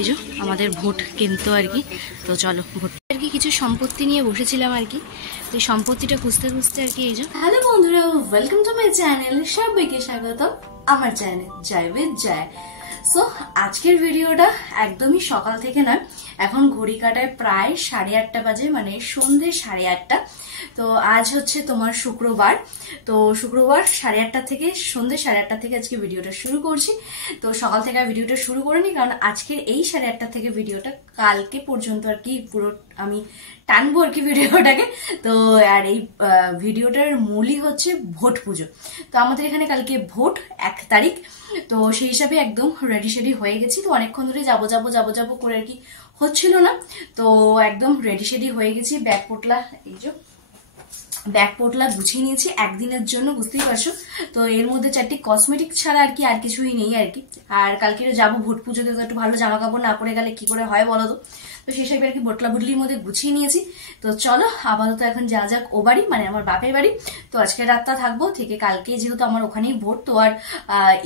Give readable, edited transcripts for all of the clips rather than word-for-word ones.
এই যে আমাদের ভোট কিন্তু আর কি। তো চলো ভোট আর কি কিছু সম্পত্তি নিয়ে বসেছিলাম আর কি। তো এই সম্পত্তিটা খুঁজতে খুঁজতে আর কি এই যে। হ্যালো বন্ধুরা, ওয়েলকাম টু মাই চ্যানেল। সবাইকে স্বাগত আমার channel Joy with Joy. So আজকের ভিডিওটা একদমই সকাল থেকে নয়, এখন ঘড়ি কাটায় প্রায় 8:30 বাজে, মানে সন্ধ্যে 8:30। তো আজ হচ্ছে তোমার শুক্রবার। তো শুক্রবার 8:30 থেকে সন্ধ্যে 8:30 থেকে আজকে ভিডিওটা শুরু করছি। তো সকাল থেকে ভিডিওটা শুরু করিনি, কারণ আজকের এই 8:30 থেকে ভিডিওটা কালকে পর্যন্ত আর কি পুরো আমি টানবো আর কি ভিডিওটাকে। তো আর এই ভিডিওটার মূলই হচ্ছে ভোট পুজো। তো আমাদের এখানে কালকে ভোট 1 তারিখ। তো সেই হিসাবে একদম রেডি শেডি হয়ে গেছি। তো অনেকক্ষণ ধরে যাবো করে আর কি হচ্ছিল না। তো একদম রেডি শেডি হয়ে গেছি। ব্যাগ পোটলা গুছিয়ে নিয়েছি একদিনের জন্য, বুঝতেই পারছো। তো এর মধ্যে 4টি কসমেটিক ছাড়া আর কি আর কিছুই নেই আর কি। আর কালকে যাবো ভোট পুজোতে, তো একটু ভালো জামা কাপড় না পরে গেলে কি করে হয় বলো তো। তো সেই হিসাবে আর কি বোটলা বুটলির মধ্যে গুছিয়ে নিয়েছি। তো চলো আপাতত এখন যা যাক ও বাড়ি, মানে আমার বাপের বাড়ি। তো আজকে রাতটা থাকবো, থেকে কালকে যেহেতু আমার ওখানেই ভোট। তো আর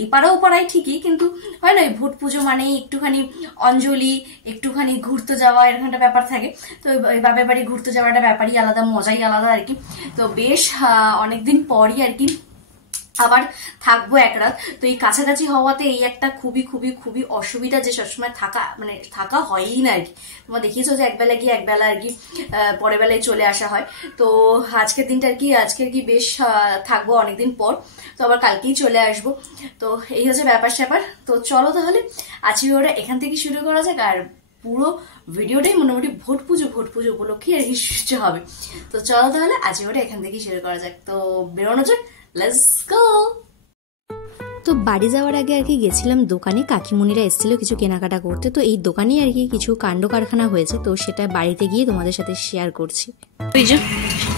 এপাড়া ওপাড়াই ঠিকই, কিন্তু হয় না ভোট পুজো মানে একটুখানি অঞ্জলি, একটুখানি ঘুরতে যাওয়া, এরকম একটা ব্যাপার থাকে। তো ওই বাপের বাড়ি ঘুরতে যাওয়াটা ব্যাপারই আলাদা, মজাই আলাদা আর কি। তো বেশ অনেকদিন পরই আর কি আবার থাকবো এক রাত। তো এই কাছাকাছি হওয়াতে এই একটা খুবই খুবই খুবই অসুবিধা, যে সবসময় থাকা হয়ই না আর কি। তোমরা দেখিয়েছো যে একবেলা গিয়ে একবেলা আর কি পরের বেলায় চলে আসা হয়। তো আজকের দিনটা আর কি আজকে আর কি বেশ থাকবো অনেকদিন পর। তো আবার কালকেই চলে আসবো। তো এই হচ্ছে ব্যাপার স্যাপার। তো চলো তাহলে আজকে ওরা এখান থেকে শুরু করা যাক। আর পুরো ভিডিওটাই মোটামুটি ভোট পুজো উপলক্ষে আর কি হবে। তো চলো তাহলে আজকে ওটা এখান থেকেই শুরু করা যাক। তো বেরোনো যাক, লেটস গো। তো বাড়ি যাওয়ার আগে আর কি গেছিলাম দোকানে, কাকিমুনিরা এসেছিল কিছু কেনাকাটা করতে। তো এই দোকানে আর কি কিছু কাণ্ড কারখানা হয়েছে, তো সেটা বাড়িতে গিয়ে তোমাদের সাথে শেয়ার করছি। ওই যে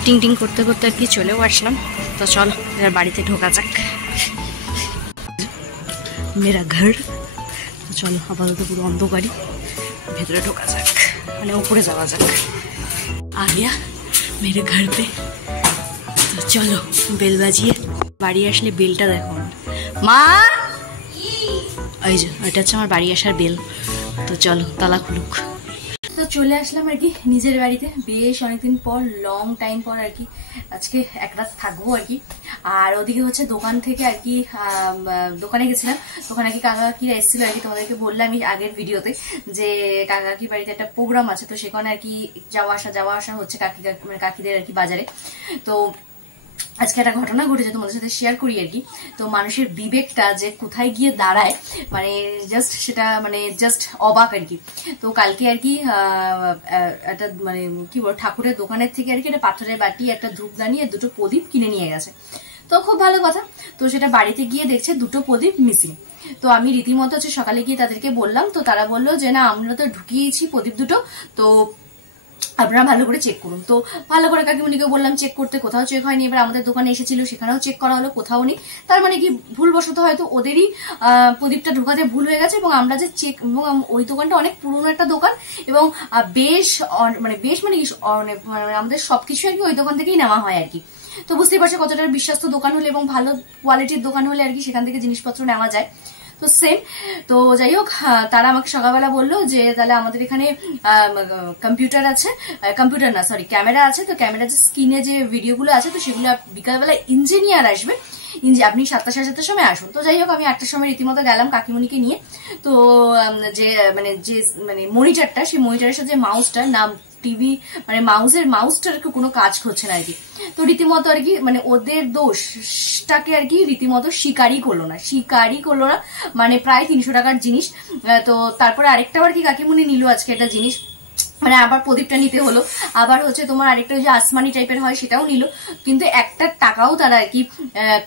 টিং টিং করতে করতে আর কি চলেও আসলাম। তো চলো এবার বাড়িতে ঢোকা যাক। মেরা ঘর। তো চলো আপাতত পুরো অন্ধকারই, ভেতরে ঢোকা যাক, মানে উপরে যাওয়া যাক। আলিয়া মেরে ঘর পে। তো চলো বেল বাজিয়ে বাড়ি আসলে বেলটা দেখো মা, ওই যে ওইটা হচ্ছে আমার বাড়ি আসার বেল। তো চলো তালা খুলুক। তো চলে আসলাম আর কি নিজের বাড়িতে, বেশ অনেকদিন পর, লং টাইম পর আর কি আজকে এক রাত থাকবো আর কি। আর ওদিকে হচ্ছে দোকান থেকে আর কি দোকানে গেছিলাম। দোকানে কি কাকা কাকিরা এসেছিল আর কি, তোমাদেরকে বললাম আগের ভিডিওতে যে কাকা কাকির বাড়িতে একটা প্রোগ্রাম আছে। তো সেখানে আর কি যাওয়া আসা হচ্ছে কাকিদের আর কি বাজারে। তো আজকে একটা ঘটনা ঘটেছে, তোমাদের সাথে শেয়ার করি আর কি। তো মানুষের বিবেকটা যে কোথায় গিয়ে দাঁড়ায়, মানে জাস্ট সেটা মানে জাস্ট অবাক আর কি। তো কালকে আর কি একটা মানে কি বল ঠাকুরের দোকানের থেকে আর কি একটা পাথরের বাটি, একটা ধূপদানি আর 2টো প্রদীপ কিনে নিয়ে গেছে। তো খুব ভালো কথা। তো সেটা বাড়িতে গিয়ে দেখছে 2টো প্রদীপ মিসিং। তো আমি রীতিমতো হচ্ছে সকালে গিয়ে তাদেরকে বললাম। তো তারা বললো যে না, আমরা তো ঢুকিয়েছি প্রদীপ 2টো, তো আপনারা ভালো করে চেক করুন। তো ভালো করে কাকিমণিকে বললাম চেক করতে, কোথাও চেক হয়নি। এবার আমাদের দোকানে এসেছিল, সেখানেও চেক করা হলো, কোথাও নেই। তার মানে কি ভুলবশত হয়তো ওদেরই প্রদীপটা ঢোকাতে ভুল হয়ে গেছে। এবং আমরা যে চেক, এবং ওই দোকানটা অনেক পুরনো একটা দোকান, এবং বেশ মানে আমাদের সবকিছু আর কি ওই দোকান থেকেই নেওয়া হয় আর কি। তো বুঝতেই পারছো কতটা বিশ্বস্ত দোকান হলে এবং ভালো কোয়ালিটির দোকান হলে আর কি সেখান থেকে জিনিসপত্র নেওয়া যায়। তো সেম। তো যাই হোক, তারা আমাকে সকালবেলা বললো যে তাহলে আমাদের এখানে ক্যামেরা আছে। তো ক্যামেরা যে স্ক্রিনে যে ভিডিওগুলো আছে, তো সেগুলো বিকালবেলা ইঞ্জিনিয়ার আসবে, আপনি 7টা সাড়ে 7টার সময় আসুন। তো যাই হোক, আমি 8টার সময় রীতিমতো গেলাম কাকিমণিকে নিয়ে। তো যে মনিটরটা, সেই মনিটরের সাথে মাউসটা না, টিভি মানে মাউসটার কোনো কাজ করছে না আর কি। তো রীতিমতো আর কি মানে ওদের দোষটাকে আর কি রীতিমতো স্বীকারই করলো না, মানে প্রায় 300 টাকার জিনিস। তো তারপরে আরেকটা আর কি কাকিমুনি নিল আজকে একটা জিনিস, মানে আবার প্রদীপটা নিতে হলো। আবার হচ্ছে তোমার আরেকটা যে আসমানি টাইপের হয় সেটাও নিল, কিন্তু একটা টাকাও তারা আর কি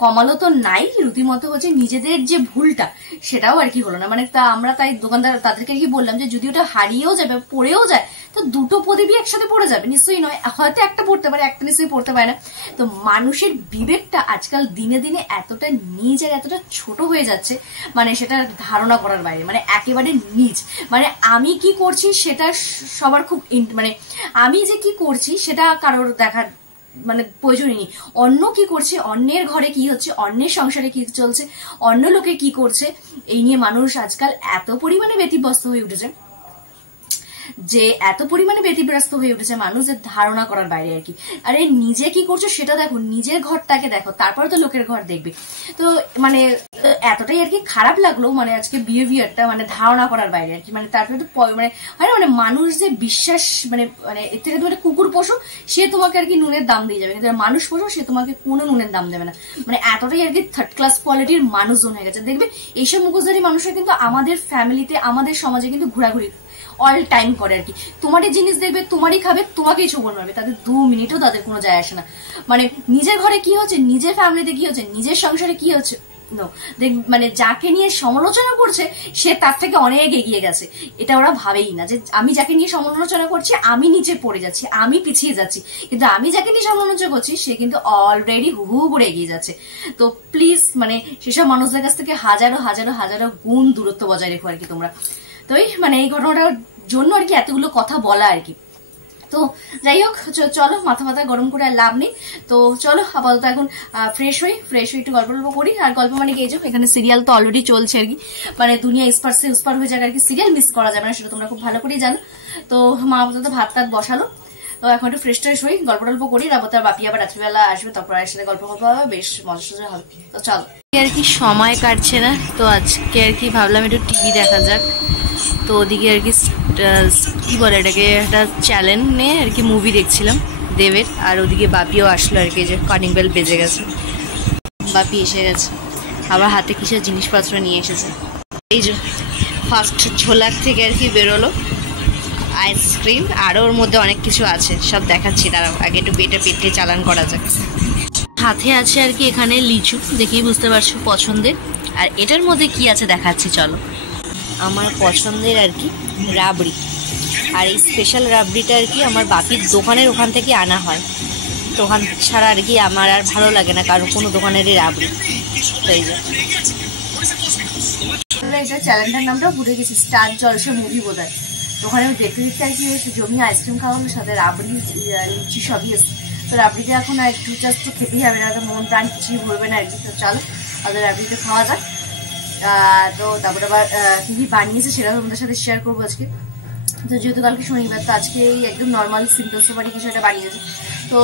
কমালো তো নাই। রীতিমতো হচ্ছে নিজেদের যে ভুলটা সেটাও আর কি হলো না। মানে আমরা তাই দোকানদার তাদেরকে আর কি বললাম যে যদি ওটা হারিয়েও যাবে, পড়েও যায়, তো 2টো প্রদীপই একসাথে পড়ে যাবে নিশ্চয়ই নয়, হয়তো একটা পড়তে পারে, একটা নিশ্চয়ই পড়তে পারে না। তো মানুষের বিবেকটা আজকাল দিনে দিনে এতটা নিচ আর এতটা ছোট হয়ে যাচ্ছে, মানে সেটা ধারণা করার বাইরে, মানে একেবারে নিচ। মানে আমি কি করছি সেটা সবার খুব মানে আমি যে কি করছি সেটা কারোর দেখার মানে প্রয়োজনই নেই। অন্য কি করছে, অন্যের ঘরে কি হচ্ছে, অন্যের সংসারে কি চলছে, অন্য লোকে কি করছে, এই নিয়ে মানুষ আজকাল এত পরিমাণে ব্যতিব্যস্ত হয়ে উঠেছে। যে এত পরিমাণে ব্যতিব্যস্ত হয়ে উঠেছে মানুষ যে ধারণা করার বাইরে আর কি। আরে নিজে কি করছো সেটা দেখো, নিজের ঘরটাকে দেখো, তারপরে তো লোকের ঘর দেখবে। তো মানে এতটাই আর কি খারাপ লাগলো মানে আজকে বিহেভিয়ারটা, মানে ধারণা করার বাইরে আর কি। মানে তারপরে তো মানে মানে মানুষ যে বিশ্বাস মানে মানে এর থেকে তুমি কুকুর পোষো, সে তোমাকে আর কি নুনের দাম দিয়ে যাবে, কিন্তু মানুষ পোষো সে তোমাকে কোনো নুনের দাম দেবে না। মানে এতটাই আর কি থার্ড ক্লাস কোয়ালিটির মানুষজন হয়ে গেছে। দেখবে এইসব মুখোশধারী মানুষরা কিন্তু আমাদের ফ্যামিলিতে, আমাদের সমাজে কিন্তু ঘোরাঘুরি অল টাইম করে আর কি। তোমারই জিনিস দেখবে, তোমারই খাবে, তোমাকেই ছোবল মারবে, তাদের 2 মিনিটও তাদের কোনো যায় আসে না। মানে নিজের ঘরে কি হচ্ছে, নিজের ফ্যামিলিতে কি হচ্ছে, নিজের সংসারে কি হচ্ছে, মানে যাকে নিয়ে সমালোচনা করছে সে তার থেকে অনেক এগিয়ে গেছে, এটা ওরা ভাবেই না। যে আমি যাকে নিয়ে সমালোচনা করছি আমি নিচে পড়ে যাচ্ছি, আমি পিছিয়ে যাচ্ছি, কিন্তু আমি যাকে নিয়ে সমালোচনা করছি সে কিন্তু অলরেডি হু করে এগিয়ে যাচ্ছে। তো প্লিজ মানে সেসব মানুষদের কাছ থেকে হাজারো হাজারো হাজারো গুণ দূরত্ব বজায় রেখো আর কি তোমরা। তো মানে এই ঘটনাটার জন্য আর কি এতগুলো কথা বলা আর কি। তো যাই হোক, চলো মাথা গরম করে আর লাভ নেই। তো চলো আপাতত এখন ফ্রেশ হই একটু গল্প করি। আর গল্প মানে কি, এখানে সিরিয়াল তো অলরেডি চলছে আর কি, মানে দুনিয়া ইস্পার সে উস্পার হয়ে যাবে আর কি। সিরিয়াল মিস করা যাবে না, সেটা তোমরা খুব ভালো করেই জানো। তো মা আপাতত ভাত বসালো, তো এখন একটু ফ্রেশ ট্রেশ হই, গল্প করি। তারপর তার বাপি আবার রাত্রিবেলা আসবে, তারপর আর সাথে গল্প হবে, বেশ মজা সজা হবে। তো চলো, আর কি সময় কাটছে না, তো আজকে আর কি ভাবলাম একটু টিভি দেখা যাক। তো ওদিকে আর কি কি বলে এটাকে, একটা চ্যানেল নিয়ে আর কি মুভি দেখছিলাম দেবের। আর ওদিকে বাপিও আসলো আর কি, যে কলিং বেল বেজে গেছে, বাপি এসে গেছে, আবার হাতে কিসের জিনিসপত্র নিয়ে এসেছে। এই যে ফার্স্ট ঝোলার থেকে আর কি বেরোলো আইসক্রিম, আরও ওর মধ্যে অনেক কিছু আছে, সব দেখাচ্ছি। দাঁড়াও আগে একটু পেটে চালান করা যাক। হাতে আছে আর কি এখানে লিচু, দেখেই বুঝতে পারছো পছন্দের। আর এটার মধ্যে কি আছে দেখাচ্ছি চলো। আমার পছন্দের আর কি রাবড়ি, আর এই স্পেশাল রাবড়িটা আর কি আমার বাপির দোকানের ওখান থেকে আনা হয়। দোকান ছাড়া আর কি আমার আর ভালো লাগে না কারণ কোনো দোকানেরই রাবড়ি। তো এই যে এটা চ্যানেলটার নামটাও ভুলে গেছি, স্টার জলসা মুভি বোধ হয়। ওখানে আমি দেখতে আর কি জমি আইসক্রিম খাওয়ানোর সাথে রাবড়ি লিচি সবই এসছে। তো রাবড়িটা এখন আর একটু জাস্ট তো খেতেই হবে না, তো মন প্রাণ কিছুই ভরবে না আর কি। তো চলো আমাদের রাবড়িটা খাওয়া যাক। তো তারপরে আবার কি কি বানিয়েছে সেটা তোমাদের সাথে শেয়ার করবো আজকে। তো যেহেতু কালকে শনিবার, তো আজকে এই একদম নর্মাল সিম্পল সোপারি কিছু একটা বানিয়েছে। তো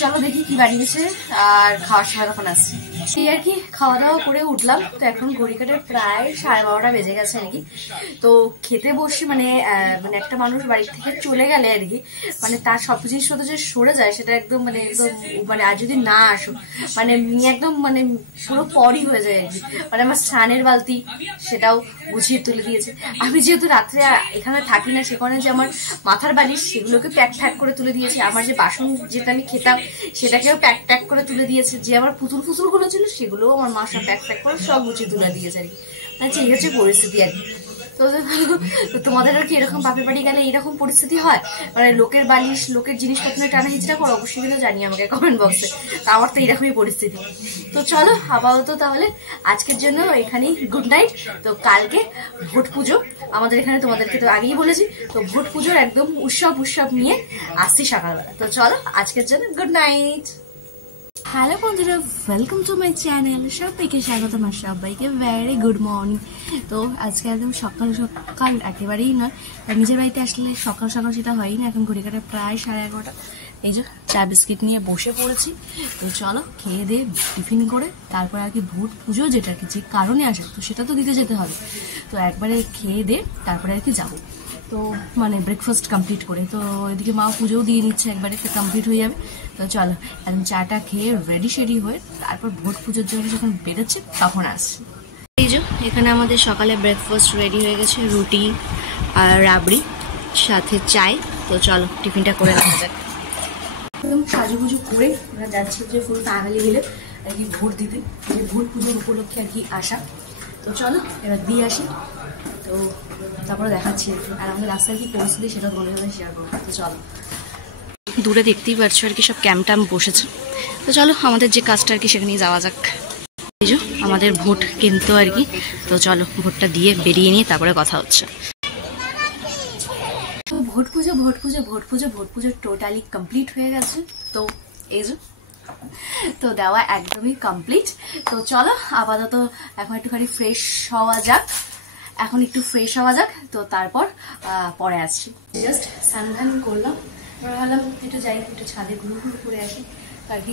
চলো দেখি কি বানিয়েছে, আর খাওয়ার সময় তখন আসছি। এই আর কি খাওয়া দাওয়া করে উঠলাম, তো এখন ঘড়ি কাটে প্রায় 12:30 বেজে গেছে আর কি। তো খেতে বসে মানে মানে একটা মানুষ বাড়ি থেকে চলে গেলে আর কি, মানে তার সব জিনিসপত্র যে সরে যায় সেটা একদম মানে একদম মানে আর যদি না আসো মানে একদম মানে পুরো পরই হয়ে যায় আর কি। মানে আমার স্নানের বালতি সেটাও গুছিয়ে তুলে দিয়েছে। আমি যেহেতু রাত্রে এখানে থাকি না, সেখানে যে আমার মাথার বালিশ সেগুলোকে প্যাক করে তুলে দিয়েছে। আমার যে বাসন যেটা আমি খেতাম সেটাকেও প্যাক করে তুলে দিয়েছে। যে আমার ফুসুল গুলো ছিল সেগুলোও আমার মা সব প্যাক করে সব গুছিয়ে তুলে দিয়েছে আর কি। মানে এই হচ্ছে পরিস্থিতি আর কি। তো তোমাদের আর কি এরকম বাপের বাড়ি গেলে এরকম পরিস্থিতি হয়, মানে লোকের বালিশ লোকের জিনিসপত্র টানা হিচড়া করো? অবশ্যই কিন্তু জানি আমাকে কমেন্ট বক্সে। তো আমার তো এরকমই পরিস্থিতি। তো চলো আপাতত তাহলে আজকের জন্য এখানেই গুড নাইট। তো কালকে ভোট পুজো আমাদের এখানে, তোমাদেরকে তো আগেই বলেছি। তো ভোট পুজোর একদম উৎসব নিয়ে আসছি সকালবেলা। তো চলো আজকের জন্য গুড নাইট। হ্যালো বন্ধুরা, ওয়েলকাম টু মাই চ্যানেল। সবাইকে স্বাগত, আমার সবাইকে ভেরি গুড মর্নিং। তো আজকে একদম সকাল একেবারেই নয়, নিজের বাড়িতে আসলে সকাল সেটা হয়ই না। এখন ঘড়ি কাটে প্রায় 11:30। এই যে চা বিস্কিট নিয়ে বসে পড়েছি। তো চলো খেয়ে দিয়ে টিফিন করে তারপরে আর কি ভোট পুজো যেটা আর কি যে কারণে আসে, তো সেটা তো দিতে যেতে হবে। তো একবারে খেয়ে দিয়ে তারপরে আর কি যাবো, তো মানে ব্রেকফাস্ট কমপ্লিট করে। তো এদিকে মা পুজোও দিয়ে নিচ্ছে, একবারে কমপ্লিট হয়ে যাবে। তো চলো একদম চাটা খেয়ে রেডি হয়ে তারপর ভোট পুজোর জন্য যখন বেরোচ্ছে তখন আসছি। এই যে এখানে আমাদের সকালে ব্রেকফাস্ট রেডি হয়ে গেছে, রুটি আর রাবড়ি সাথে চাই। তো চলো টিফিনটা করে রাখা যাক। একদম সাজুগুজু করে আমরা যাচ্ছি যে ফুল ফ্যামিলি মিলে আর কি ভোট দিতে, যে ভোট পুজোর উপলক্ষে আর কি আসা। তো চলো এবার দিয়ে আসি, তো তারপরে দেখাচ্ছি আর আমাদের রাস্তায় কি পরিস্থিতি সেটা তোমাদের সাথে শেয়ার করবো। তো চলো, দূরে দেখতেই পারছো আর কি সব ক্যাম্প বসেছে। তো চলো আমাদের যে কাজটা আর কি সেখানে যাওয়া যাক। এই যে আমাদের ভোট কিন্তু আর কি, তো চলো ভোটটা দিয়ে বেরিয়ে নিয়ে তারপরে কথা হচ্ছে। তো ভোট পুজো টোটালি কমপ্লিট হয়ে গেছে। তো এই যে তো দেওয়া একদমই কমপ্লিট। তো চলো আপাতত এখন একটুখানি ফ্রেশ হওয়া যাক। এখন একটু ফ্রেশ হওয়া যাক, তো তারপর পরে আসছি। জাস্ট স্নান করলাম, ভাবলাম একটু যাই, একটু ছাদে ঘুরু করে আসি, আর কি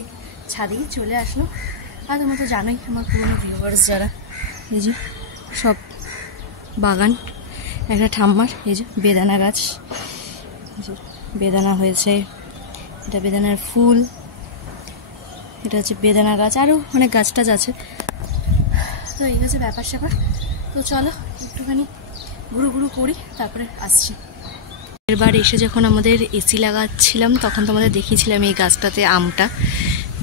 ছাদেই চলে আসলো। আর তোমার তো জানোই আমার পুরোনো ভিউয়ার্স যারা, এই যে সব বাগান একটা ঠাম্মার, এই যে বেদানা গাছ, বেদানা হয়েছে, এটা বেদানার ফুল, এটা হচ্ছে বেদানা গাছ, আরও অনেক গাছ টাছ আছে। তো এই হচ্ছে ব্যাপার স্যাপার। তো চলো একটুখানি ঘুরু করি, তারপরে আসছি। এবার এসে যখন আমাদের এসি লাগাচ্ছিলাম তখন তোমাদের দেখিয়েছিলাম এই গাছটাতে আমটা,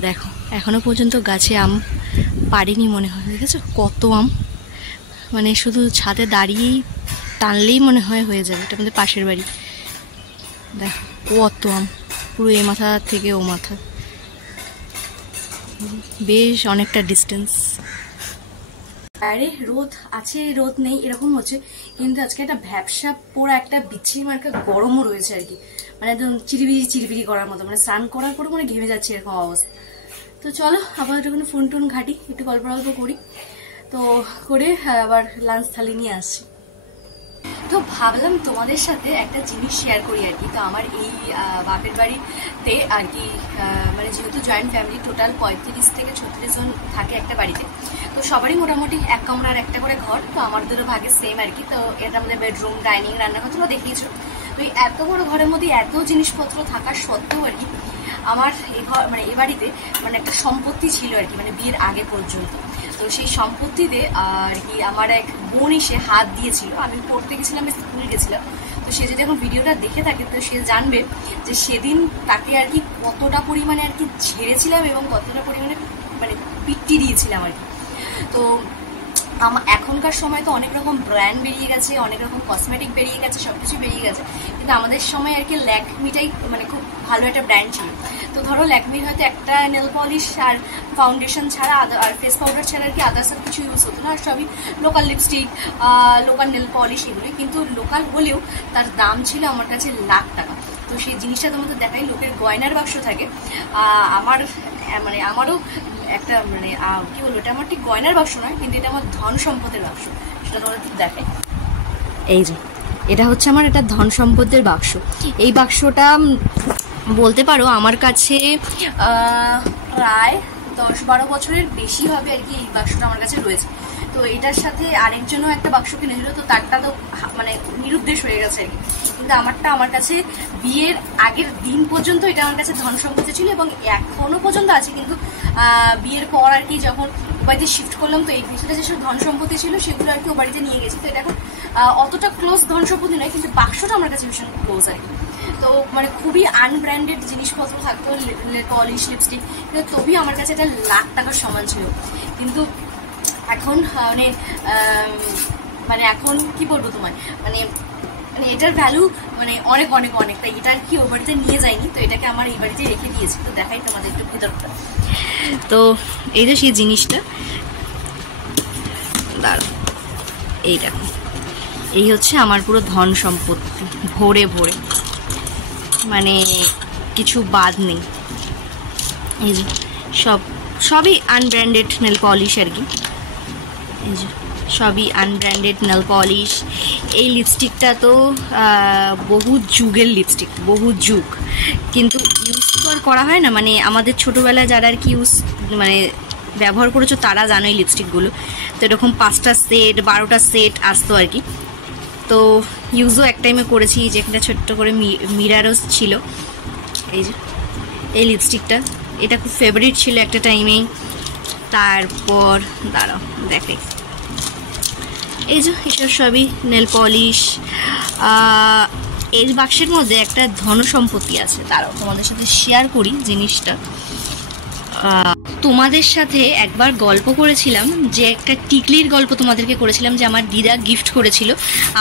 দেখো এখনো পর্যন্ত গাছে আম পারিনি মনে হয়, দেখেছো কত আম, মানে শুধু ছাদে দাঁড়িয়েই টানলেই মনে হয় হয়ে যাবে। এটা আমাদের পাশের বাড়ি, দেখো কত আম, পুরো এ মাথা থেকে ও মাথা, বেশ অনেকটা ডিস্টেন্স। বাইরে রোদ আছে রোদ নেই এরকম হচ্ছে, কিন্তু আজকে একটা ভ্যাবসা পোড়া একটা বিচ্ছিরি মার্কা গরমও রয়েছে আর কি, মানে একদম চিরিবিরি করার মতো, মানে স্নান করার পরে মানে ঘেমে যাচ্ছে এরকম অবস্থা। তো চলো আবার একটুখানি ফোন টোন ঘাটি, একটু গল্প করি, তো করে আবার লাঞ্চ থালি নিয়ে আসছি। তো ভাবলাম তোমাদের সাথে একটা জিনিস শেয়ার করি আর কি। তো আমার এই বাপের বাড়িতে আর কি, মানে যেহেতু জয়েন্ট ফ্যামিলি, টোটাল 35 থেকে 36 জন থাকে একটা বাড়িতে, তো সবারই মোটামুটি এক কামরার একটা করে ঘর। তো আমাদেরও ভাগে সেম আর কি। তো এটা আমাদের বেডরুম, ডাইনিং, রান্নাঘর তোমরা দেখিয়েছো। তো এই এত বড় ঘরের মধ্যে এত জিনিসপত্র থাকার সত্ত্বেও আর কি আমার এই ঘর মানে এ বাড়িতে মানে একটা সম্পত্তি ছিল আর কি, মানে বিয়ের আগে পর্যন্ত। তো সেই সম্পত্তিতে আর কি আমার এক বোন এসে হাত দিয়েছিল, আমি পড়তে গেছিলাম, স্কুলে গেছিলাম। তো সে যদি এখন ভিডিওটা দেখে থাকে তো সে জানবে যে সেদিন তাকে আর কি কতটা পরিমাণে আর কি ঝেড়েছিলাম এবং কতটা পরিমাণে মানে পিটি দিয়েছিলাম আর কি। তো এখনকার সময় তো অনেক রকম ব্র্যান্ড বেরিয়ে গেছে, অনেক রকম কসমেটিক বেরিয়ে গেছে, সবকিছু বেরিয়ে গেছে, কিন্তু আমাদের সময় আর কি ল্যাকমিটাই মানে খুব ভালো একটা ব্র্যান্ড ছিল। তো ধরো ল্যাকমির হয়তো একটা নেল পলিশ আর ফাউন্ডেশন ছাড়া আর ফেস পাউডার ছাড়া আর কি আদার্স আর কিছু ইউজ হতো না, আর সবই local lipstick, local nail polish এগুলোই, কিন্তু লোকাল হলেও তার দাম ছিল আমার কাছে লাখ টাকা। তো সেই জিনিসটা তোমাদের দেখাই, লোকের গয়নার বাক্স থাকে, আমারও একটা মানে কি বলবো, এটা আমার ঠিক গয়নার বাক্স নয়, কিন্তু এটা আমার ধন সম্পদের বাক্স, সেটা তোমাদের দেখাই। এই যে এটা হচ্ছে আমার একটা ধন সম্পদের বাক্স। এই বাক্সটা বলতে পারো আমার কাছে প্রায় 10-12 বছরের বেশি হবে আর কি এই বাক্সটা আমার কাছে রয়েছে। তো এটার সাথে আরেকজনও একটা বাক্স কিনেছিল, তো তারটা তো মানে নিরুদ্দেশ হয়ে গেছে আর কি, কিন্তু আমারটা আমার কাছে বিয়ের আগের দিন পর্যন্ত এটা আমার কাছে ধন সম্পত্তি ছিল এবং এখনো পর্যন্ত আছে। কিন্তু বিয়ের পর আর কি যখন বাড়িতে শিফট করলাম, তো এই বিষয়টা যেসব ধন সম্পত্তি ছিল সেগুলো আর কি ও বাড়িতে নিয়ে গেছি। তো এটা এখন অতটা ক্লোজ ধন সম্পত্তি নয়, কিন্তু বাক্সটা আমার কাছে ভীষণ ক্লোজ আর কি। তো মানে খুবই আনব্র্যান্ডেড জিনিসপত্র থাকতো, পলিশ, লিপস্টিক, কিন্তু তবেই আমার কাছে এটা লাখ টাকার সমান ছিল। কিন্তু এখন মানে এখন কি বলবো তোমায়, মানে মানে এটার ভ্যালু মানে অনেক অনেক অনেক, তাই এটা আর কি ও বাড়িতে নিয়ে যায়নি, তো এটাকে আমার এই বাড়িতে রেখে দিয়েছি। তো দেখাই তোমাদের একটু ভেতরটা। তো এই যে সেই জিনিসটা, দাঁড়াও এই দেখো, এই হচ্ছে আমার পুরো ধন সম্পত্তি, ভরে ভরে, মানে কিছু বাদ নেই। এই যে সবই আনব্র্যান্ডেড নেল পলিশ আর কি, এই যে সবই আনব্র্যান্ডেড নেল পলিশ। এই লিপস্টিকটা তো বহু যুগের লিপস্টিক, বহু যুগ, কিন্তু ইউজ তো আর করা হয় না, মানে আমাদের ছোটোবেলায় যারা আর কি মানে ব্যবহার করেছো তারা জানো এই লিপস্টিকগুলো। তো এরকম 5টা সেট 12টা সেট আসতো আর কি। তো ইউজও এক টাইমে করেছি, যেখানে ছোট্ট করে মিরারও ছিল। এই যে এই লিপস্টিকটা, এটা খুব ফেভারিট ছিল একটা টাইমেই। তারপর দাঁড়াও দেখাই, এই যে এসব সবই নেল পলিশ। এই বাক্সের মধ্যে একটা ধন সম্পত্তি আছে, দাঁড়াও তোমাদের সাথে শেয়ার করি জিনিসটা। তোমাদের সাথে একবার গল্প করেছিলাম, যে একটা টিকলির গল্প তোমাদেরকে করেছিলাম, যে আমার দিদা গিফট করেছিল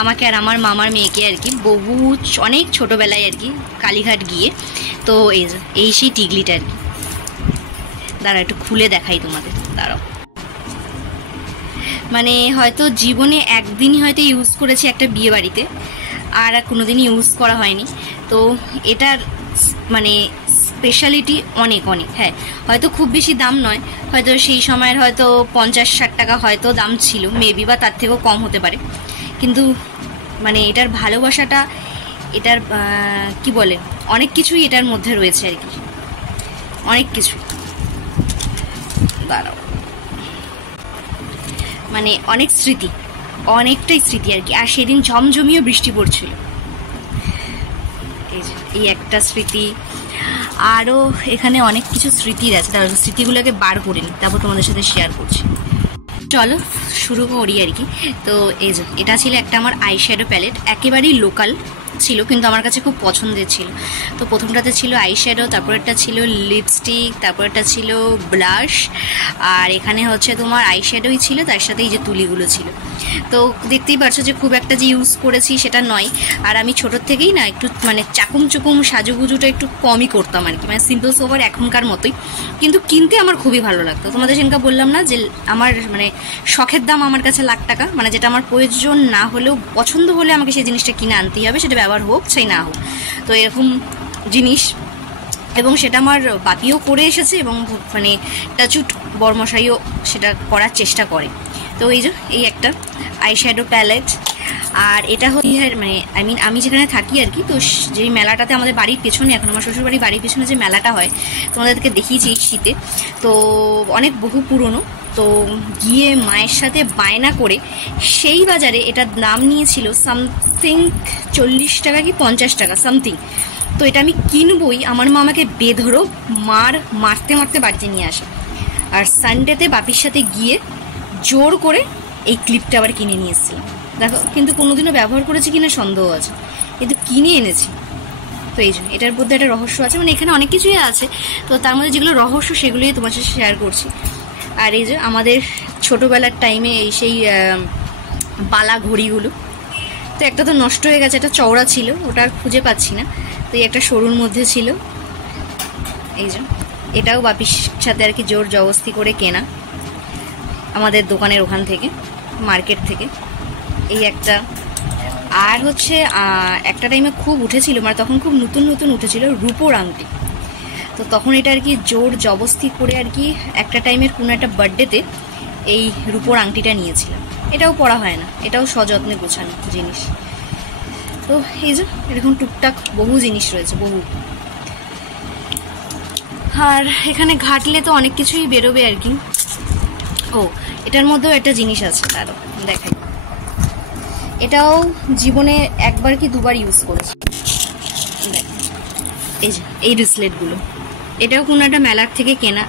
আমাকে আর আমার মামার মেয়েকে আর কি, অনেক ছোটোবেলায় আর কি কালীঘাট গিয়ে। তো এই সেই টিকলিটা আর কি, দাঁড়াও একটু খুলে দেখাই তোমাদের, দাঁড়াও। মানে হয়তো জীবনে একদিনই হয়তো ইউজ করেছি একটা বিয়ে বাড়িতে, আর কোনোদিনই ইউজ করা হয়নি। তো এটার মানে স্পেশালিটি অনেক অনেক, হ্যাঁ হয়তো খুব বেশি দাম নয়, হয়তো সেই সময়ের হয়তো 50-60 টাকা হয়তো দাম ছিল মেবি, বা তার থেকেও কম হতে পারে, কিন্তু মানে এটার ভালোবাসাটা, এটার কি বলে, অনেক কিছুই এটার মধ্যে রয়েছে আর কি, অনেক কিছু। দাঁড়াও, মানে অনেক স্মৃতি, অনেকটাই স্মৃতি আর কি। আর সেদিন ঝমঝমিয়ে বৃষ্টি পড়ছিল, এই একটা স্মৃতি। আরও এখানে অনেক কিছু স্মৃতির আছে, তারপর স্মৃতিগুলোকে বার করে নিই, তারপর তোমাদের সাথে শেয়ার করছি। চলো শুরু করি আর কি। তো এই যে এটা ছিল একটা আমার আইশ্যাডো প্যালেট, একেবারেই লোকাল ছিল কিন্তু আমার কাছে খুব পছন্দের ছিল। তো প্রথমটাতে ছিল আইশ্যাডো, তারপরেরটা ছিল লিপস্টিক, তারপরেরটা ছিল ব্লাশ, আর এখানে হচ্ছে তোমার আইশ্যাডোই ছিল, তার সাথে এই যে তুলিগুলো ছিল। তো দেখতেই পারছো যে খুব একটা যে ইউজ করেছি সেটা নয়। আর আমি ছোটোর থেকেই না একটু মানে চাকুম চুকুম সাজুগুজুটা একটু কমই করতাম আর কি, মানে সিম্পল সোবার এখনকার মতোই, কিন্তু কিনতে আমার খুবই ভালো লাগতো। তোমাদের সেদিনকে বললাম না যে আমার মানে শখের দাম আমার কাছে লাখ টাকা, মানে যেটা আমার প্রয়োজন না হলেও পছন্দ হলে আমাকে সেই জিনিসটা কিনে আনতেই হবে, সেটা ব্যবহার হোক চাই না হোক। তো এরকম জিনিস, এবং সেটা আমার বাপিও করে এসেছে, এবং মানে টাচুট বরমশাইও সেটা করার চেষ্টা করে। তো এই একটা আইশ্যাডো প্যালেট। আর এটা হচ্ছে মানে আমি যেখানে থাকি আর কি, তো যেই মেলাটাতে আমাদের বাড়ির পেছনে, এখন আমার শ্বশুরবাড়ির বাড়ির পেছনে যে মেলাটা হয় তোমাদেরকে দেখিয়েছি শীতে, তো অনেক বহু পুরনো। তো গিয়ে মায়ের সাথে বায়না করে সেই বাজারে এটার দাম নিয়েছিল সামথিং 40 টাকা কি 50 টাকা সামথিং। তো এটা আমি কিনবই, আমার মা আমাকে বেধরো মারতে মারতে বাড়িতে নিয়ে আসে। আর সানডেতে বাপির সাথে গিয়ে জোর করে এই ক্লিপটা আবার কিনে নিয়ে এসেছিলাম। দেখো, কিন্তু কোনোদিনও ব্যবহার করেছি কিনা সন্দেহ আছে, কিন্তু কিনে এনেছি। তো এই জন্য এটার মধ্যে একটা রহস্য আছে, মানে এখানে অনেক কিছুই আছে, তো তার মধ্যে যেগুলো রহস্য সেগুলোই তোমার সাথে শেয়ার করছি। আর এই যে আমাদের ছোটোবেলার টাইমে এই সেই বালা ঘড়িগুলো, তো একটা তো নষ্ট হয়ে গেছে, একটা চওড়া ছিল, ওটা আর খুঁজে পাচ্ছি না, তো এই একটা সরুর মধ্যে ছিল। এই যে এটাও বাপির সাথে আর কি জোর জবস্তি করে কেনা আমাদের দোকানের ওখান থেকে, মার্কেট থেকে। এই একটা। আর হচ্ছে একটা টাইমে খুব উঠেছিল, মানে তখন খুব নতুন নতুন উঠেছিল রূপোর আংটি। তো তখন এটা আর কি জোর জবস্তি করে আর কি একটা টাইমের কোনো একটা বার্থডেতে এই রূপোর আংটিটা নিয়েছিলাম। এটাও পরা হয় না, এটাও সযত্নে গোছানো জিনিস। তো এই যে এরকম টুকটাক বহু জিনিস রয়েছে, বহু। আর এখানে ঘাটলে তো অনেক কিছুই বেরোবে আর কি। ও, এটার মধ্যেও একটা জিনিস আছে, তারও দেখাই। এটাও জীবনে একবার কি দুবার ইউজ করেছি। এই যে এই ব্রেসলেটগুলো, এটাও কোনো একটা মেলার থেকে কেনা।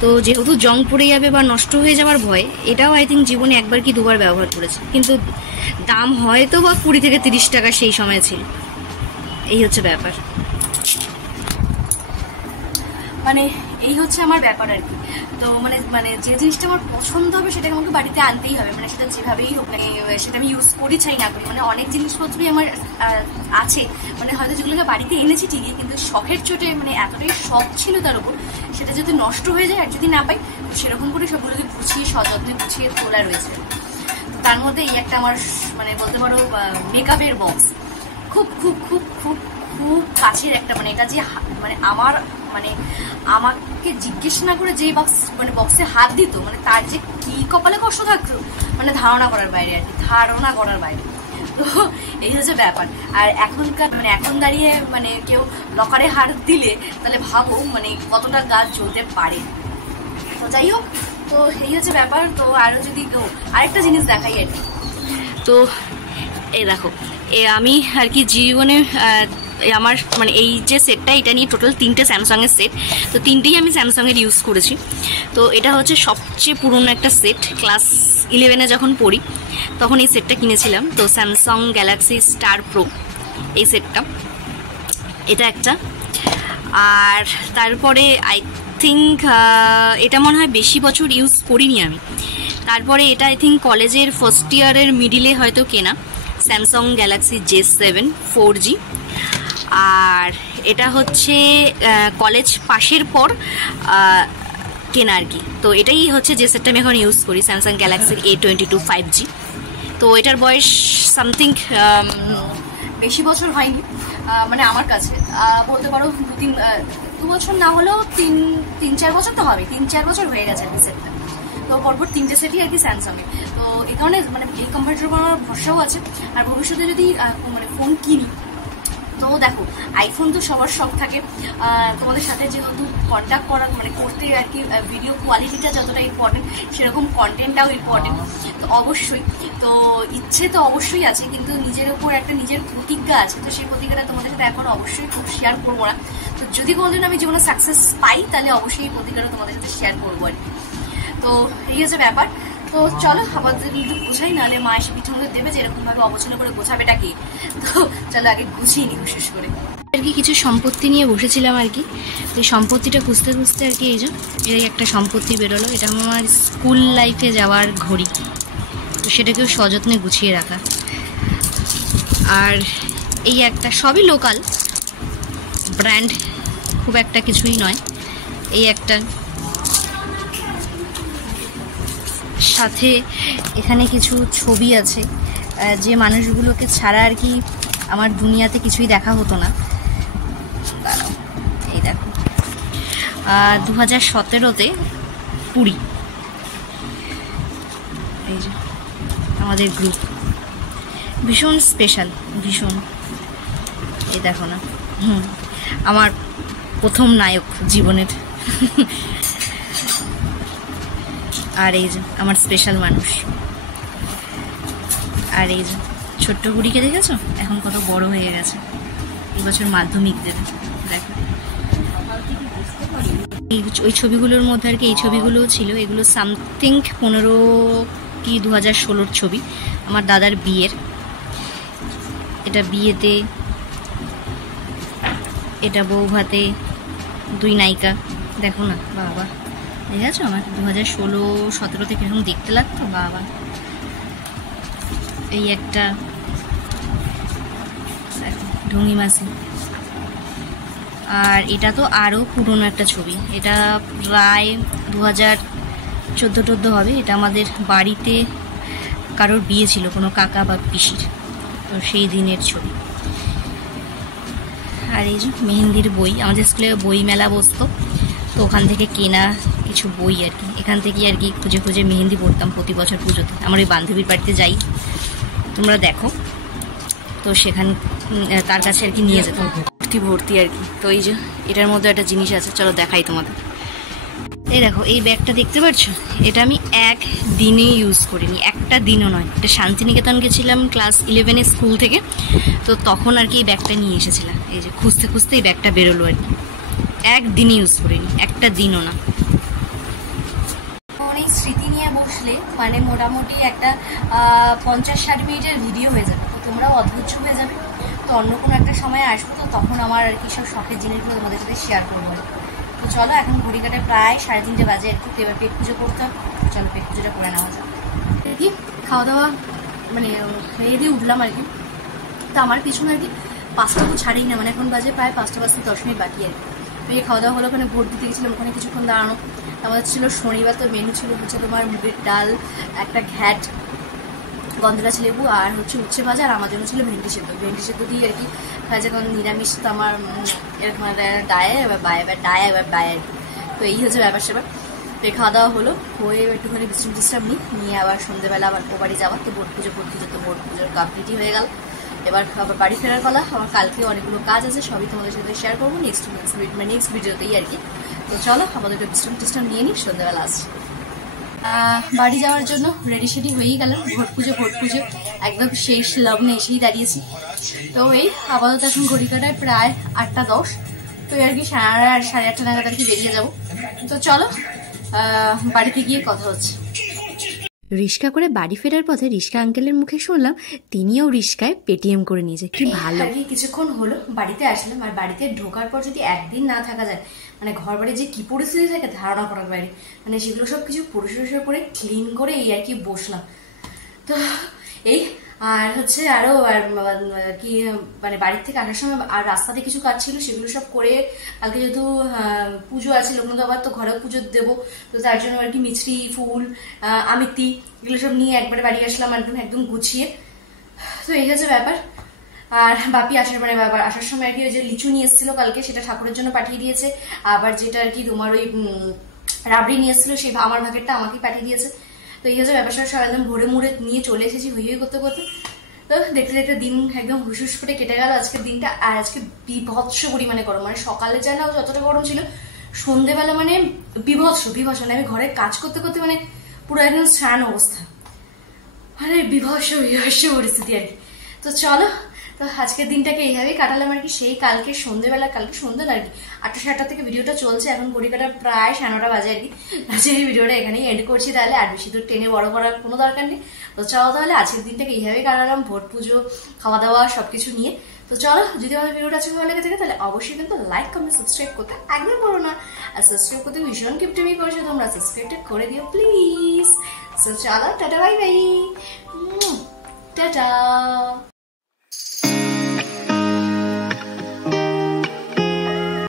তো যেহেতু জং পড়ে যাবে বা নষ্ট হয়ে যাওয়ার ভয়, এটাও আই থিঙ্ক জীবনে একবার কি দুবার ব্যবহার করেছে, কিন্তু দাম হয়তো বা 20 থেকে 30 টাকা সেই সময় ছিল। এই হচ্ছে ব্যাপার, মানে এই হচ্ছে আমার ব্যাপার আর কি। তো মানে যে জিনিসটা আমার পছন্দ হবে সেটাকে আমাকে বাড়িতে আনতেই হবে, মানে সেটা যেভাবেই হোক, মানে সেটা আমি ইউজ করি চাই না করি। মানে অনেক জিনিসপত্রই আমার আছে, মানে হয়তো যেগুলোকে বাড়িতে এনেছি ঠিকই, কিন্তু শখের চোটে মানে এতটাই শখ ছিল তার উপর, সেটা যদি নষ্ট হয়ে যায় আর যদি না পাই, তো সেরকম করে সবগুলোকে গুছিয়ে সযত্নে গুছিয়ে তোলা রয়েছে। তো তার মধ্যে এই একটা আমার মানে বলতে পারো মেকআপের বক্স, খুব খুব খুব খুব খুব কাছের একটা, মানে এটা যে মানে আমার মানে আমাকে জিজ্ঞেস না করে যেই বক্সে হাত দিত, মানে তার যে কি কপালে কষ্ট থাকতো, মানে ধারণা করার বাইরে আর কি, ধারণা করার বাইরে। তো এই হচ্ছে ব্যাপার। আর এখনকার মানে এখন দাঁড়িয়ে মানে কেউ লকারে হাত দিলে তাহলে ভাবো মানে কতটা গাছ জ্বলতে পারে। তো যাই হোক, তো এই হচ্ছে ব্যাপার। তো আরো যদি আরেকটা জিনিস দেখাই আর কি, তো এই দেখো, আমি আর কি জীবনে আমার মানে এই যে সেটটা, এটা নিয়ে টোটাল 3টে স্যামসাংয়ের সেট। তো 3টেই আমি স্যামসাংয়ের ইউজ করেছি। তো এটা হচ্ছে সবচেয়ে পুরনো একটা সেট, ক্লাস 11-এ যখন পড়ি তখন এই সেটটা কিনেছিলাম। তো স্যামসাং গ্যালাক্সি স্টার প্রো এই সেটটা, এটা একটা। আর তারপরে আই থিঙ্ক এটা মনে হয় বেশি বছর ইউজ করিনি আমি। তারপরে এটা আই থিঙ্ক কলেজের ফার্স্ট ইয়ারের মিডিলে হয়তো কেনা, স্যামসাং গ্যালাক্সি J7 4G। আর এটা হচ্ছে কলেজ পাশের পর কেনা আর কি। তো এটাই হচ্ছে যে সেটটা আমি এখন ইউজ করি, স্যামসাং গ্যালাক্সির A22 5G। তো এটার বয়স সামথিং বেশি বছর হয়নি, মানে আমার কাছে বলতে পারো 2 বছর না হলেও 3-4 বছর তো হবে, 3-4 বছর হয়ে গেছে আর কি সেটটা। তো পরপর 3টে সেটই আর কি স্যামসাংয়ের। তো এই কারণে মানে এই কোম্পানিটার উপর আমার ভরসাও আছে। আর ভবিষ্যতে যদি মানে ফোন কিনি, তো দেখো আইফোন তো সবার শখ থাকে, তোমাদের সাথে যেহেতু কন্ট্যাক্ট করা মানে করতে আর কি ভিডিও কোয়ালিটিটা যতটা ইম্পর্টেন্ট, সেরকম কন্টেন্টটাও ইম্পর্টেন্ট। তো অবশ্যই তো ইচ্ছে তো অবশ্যই আছে, কিন্তু নিজের উপর একটা নিজের প্রতিজ্ঞা আছে। তো সেই প্রতিজ্ঞাটা তোমাদের সাথে এখন অবশ্যই খুব শেয়ার করবো না। তো যদি কোনোদিন আমি জীবনে সাকসেস পাই, তাহলে অবশ্যই এই প্রতিজ্ঞাটা তোমাদের সাথে শেয়ার করবো আর কি। তো এই হচ্ছে ব্যাপার। তো চলো আমাদের কিন্তু গোছাই, নাহলে মা এসে পিঠে মধ্যে দেবে যে এরকম ভাবে অবচনা করে গোছাবেটা কি। তো চলো আগে গুছিয়ে নি বিশেষ করে আর কি। কিছু সম্পত্তি নিয়ে বসেছিলাম আর কি। তো এই সম্পত্তিটা খুঁজতে খুঁজতে আর কি এই যে এর একটা সম্পত্তি বেরোলো। এটা আমার স্কুল লাইফে যাওয়ার ঘড়ি, তো সেটাকেও সযত্নে গুছিয়ে রাখা। আর এই একটা, সবই লোকাল ব্র্যান্ড, খুব একটা কিছুই নয়। এই একটা, সাথে এখানে কিছু ছবি আছে যে মানুষগুলোকে ছাড়া আর কি আমার দুনিয়াতে কিছুই দেখা হতো না। এই দেখো 2017-তে পুরী, এই যে আমাদের গ্রুপ, ভীষণ স্পেশাল, ভীষণ। এই দেখো না, আমার প্রথম নায়ক জীবনের। আর এই যে আমার স্পেশাল মানুষ। আর এই যে ছোট্ট গুড়িকে দেখেছো, এখন কত বড় হয়ে গেছে, এবছর মাধ্যমিক দেবে। দেখো ওই ছবিগুলোর মধ্যে আর কি এই ছবিগুলোও ছিল। এগুলো সামথিং 15 কি 2016-র ছবি, আমার দাদার বিয়ের। এটা বিয়েতে, এটা বউ ভাতে, দুই নায়িকা। দেখো না বাবা, দেখেছো আমার 2016-17 থেকে এরকম দেখতে লাগতো বাবা। এই একটা ঢঙ্গি মাসি। আর এটা তো আরও পুরনো একটা ছবি, এটা প্রায় 2014-14 হবে। এটা আমাদের বাড়িতে কারোর বিয়ে ছিল, কোনো কাকা বা পিসির, তো সেই দিনের ছবি। আর এই যে মেহেন্দির বই, আমাদের স্কুলে বই মেলা বসতো, তো ওখান থেকে কেনা কিছু বই আর কি। এখান থেকে আর কি খুঁজে খুঁজে মেহেন্দি পড়তাম প্রতি বছর পুজোতে। আমার ওই বান্ধবীর বাড়িতে যাই, তোমরা দেখো, তো সেখান তার কাছে আর কি নিয়ে যেতাম ভর্তি ভর্তি আর কি। তো এই যে এটার মধ্যে একটা জিনিস আছে, চলো দেখাই তোমাদের। এই দেখো এই ব্যাগটা দেখতে পাচ্ছ, এটা আমি একদিনে ইউজ করিনি, একটা দিনও নয়। এটা শান্তিনিকেতন গেছিলাম ক্লাস 11-এ স্কুল থেকে, তো তখন আর কি এই ব্যাগটা নিয়ে এসেছিলাম। এই যে খুঁজতে খুঁজতে এই ব্যাগটা বেরোলো আর কি। একদিনই ইউজ করিনি, একটা দিনও না। এই স্মৃতি নিয়ে বসলে মানে মোটামুটি একটা 50-60 মিনিটের ভিডিও হয়ে যাবে। তো তোমরা অধৈর্য হয়ে যাবে। তো অন্য কোনো একটা সময় আসবো, তো তখন আমার আর কি সব শখের জিনিসগুলো তোমাদের সাথে শেয়ার করবো। তো চলো এখন ঘড়ি কাটায় প্রায় 3:30 বাজে আর কি। তো এবার পেট পুজো করতে হবে, চলো পেট পুজোটা করে নেওয়া যাবে। দেখি খাওয়া দাওয়া মানে খেয়ে দিয়ে উঠলাম আর কি। তো আমার পিছনে আর কি 5টা তো ছাড়েই না, মানে এখন বাজে প্রায় 5টা বাজতে 10 মিনিট বাকি আর কি। তো এই খাওয়া দাওয়া হলো, ওখানে ভোট দিতে গেছিলাম, ওখানে কিছুক্ষণ দাঁড়ানো। আমাদের ছিল শনিবার, তো মেনু ছিল হচ্ছে তোমার মুগের ডাল, একটা ঘ্যাট, গন্ধরাজ লেবু, আর হচ্ছে উচ্ছে ভাজা, আর আমার জন্য ছিল ভেন্ডি সেদ্ধ। ভেন্ডি সেদ্ধ দিয়ে আর কি যখন নিরামিষ, তো আমার এরকম ডায়ে এবার বায়ে এবার ডায়ে এবার বায়ে আর কি। তো এই হচ্ছে ব্যাপার সেবার। তো এই খাওয়া দাওয়া হলো, হয়ে একটুখানি বিশ্রাম নিয়ে আবার সন্ধ্যেবেলা আবার ও বাড়ি যাওয়ার। তো ভোট পুজো, তো ভোট পুজোর কমপ্লিটই হয়ে গেল। এবার আবার বাড়ি ফেরার কথা। আমার কালকে অনেকগুলো কাজ আছে, সবই তোমাদের সাথে শেয়ার করবো নেক্সট ভিডিওতেই আর কি। তো চলো আমাদের বিশ্রাম নিয়ে নিই, সন্ধ্যাবেলা আসছি। বাড়ি যাওয়ার জন্য রেডি সেডি হয়েই গেল। ভোট পুজো একদম শেষ লগ্নে এসেই দাঁড়িয়েছি। তো এই আপাতত এখন ঘড়ি কাটায় প্রায় 8টা 10। তো আর কি 8:30 নাগাদ আর কি বেরিয়ে যাবো। তো চলো বাড়িতে গিয়ে কথা হচ্ছে। রিস্কা করে বাড়ি ফেরার পথে রিস্কা আঙ্কেলের মুখে শুনলাম তিনিও রিস্কায় পেটিএম করে নিয়েছে। কি ভালো। কিছুক্ষণ হলো বাড়িতে আসলাম, আর বাড়িতে ঢোকার পর যদি একদিন না থাকা যায়, মানে ঘর বাড়ি যে কি পরিস্থিতি থাকে ধারণা করার বাইরে। মানে সেগুলো সব কিছু পরিষ্কার করে ক্লিন করে এই আর কি বসলাম। তো এই আর হচ্ছে আরো কি মানে বাড়ির থেকে আসার সময় আর রাস্তাতে কিছু কাজ ছিল, সেগুলো সব করে কালকে যেহেতু পুজো আছে, লোকনাথ আবার তো ঘরেও পুজো দেবো, তো তার জন্য আর কি মিছরি, ফুল, আমিতি এগুলো সব নিয়ে একবারে বাড়ি আসলাম একদম গুছিয়ে। তো এই হচ্ছে ব্যাপার। আর বাপি আসার সময় আর কি ওই যে লিচু নিয়ে এসেছিল কালকে, সেটা ঠাকুরের জন্য পাঠিয়ে দিয়েছে। আবার যেটা আর কি তোমার ওই রাবড়ি নিয়ে এসেছিল, সেই আমার ভাগেরটা আমাকেই পাঠিয়ে দিয়েছে। তো এই হচ্ছে ব্যাপারটা, সব একদম ভরে মুড়ে নিয়ে চলে এসেছি হই হই করতে করতে। তো দেখতে দেখতে দিন একদম হুসুস করে কেটে গেল আজকের দিনটা। আর আজকে বিভৎস পরিমাণে গরম, মানে সকালে যা না যতটা গরম ছিল, সন্ধেবেলা মানে বিভৎস বিভৎস, মানে আমি ঘরে কাজ করতে করতে মানে পুরো একদম স্নান অবস্থা, মানে বিভৎস বিভৎস পরিস্থিতি আর কি। তো চলো, তো আজকের দিনটাকে এইভাবেই কাটালাম আর কি। সেই কালকে সন্ধ্যেবেলা, কালকে সন্ধ্যে আর কি 8টা থেকে ভিডিওটা চলছে, এখন ঘড়ি কাটা প্রায় 9:30 বাজে আর কি। আজকের এই ভিডিওটা এখানেই এন্ড করছি, তাহলে আর বেশি দূর টেনে বড় করার কোনো দরকার নেই। তো চলো তাহলে আজকের দিনটাকে এইভাবেই কাটালাম, ভোট পুজো, খাওয়া দাওয়া সবকিছু নিয়ে। তো চলো, যদি আমার ভিডিওটা আজকে ভালো লেগে থাকে তাহলে অবশ্যই কিন্তু লাইক কমেন্ট সাবস্ক্রাইব করতে একদম বলো না, আর সাবস্ক্রাইব করতে ভীষণ কিপটেমি করেছো তোমরা, সাবস্ক্রাইবটা করে দিও প্লিজ। তো চলো, টাটা বাই বাই, টাটা।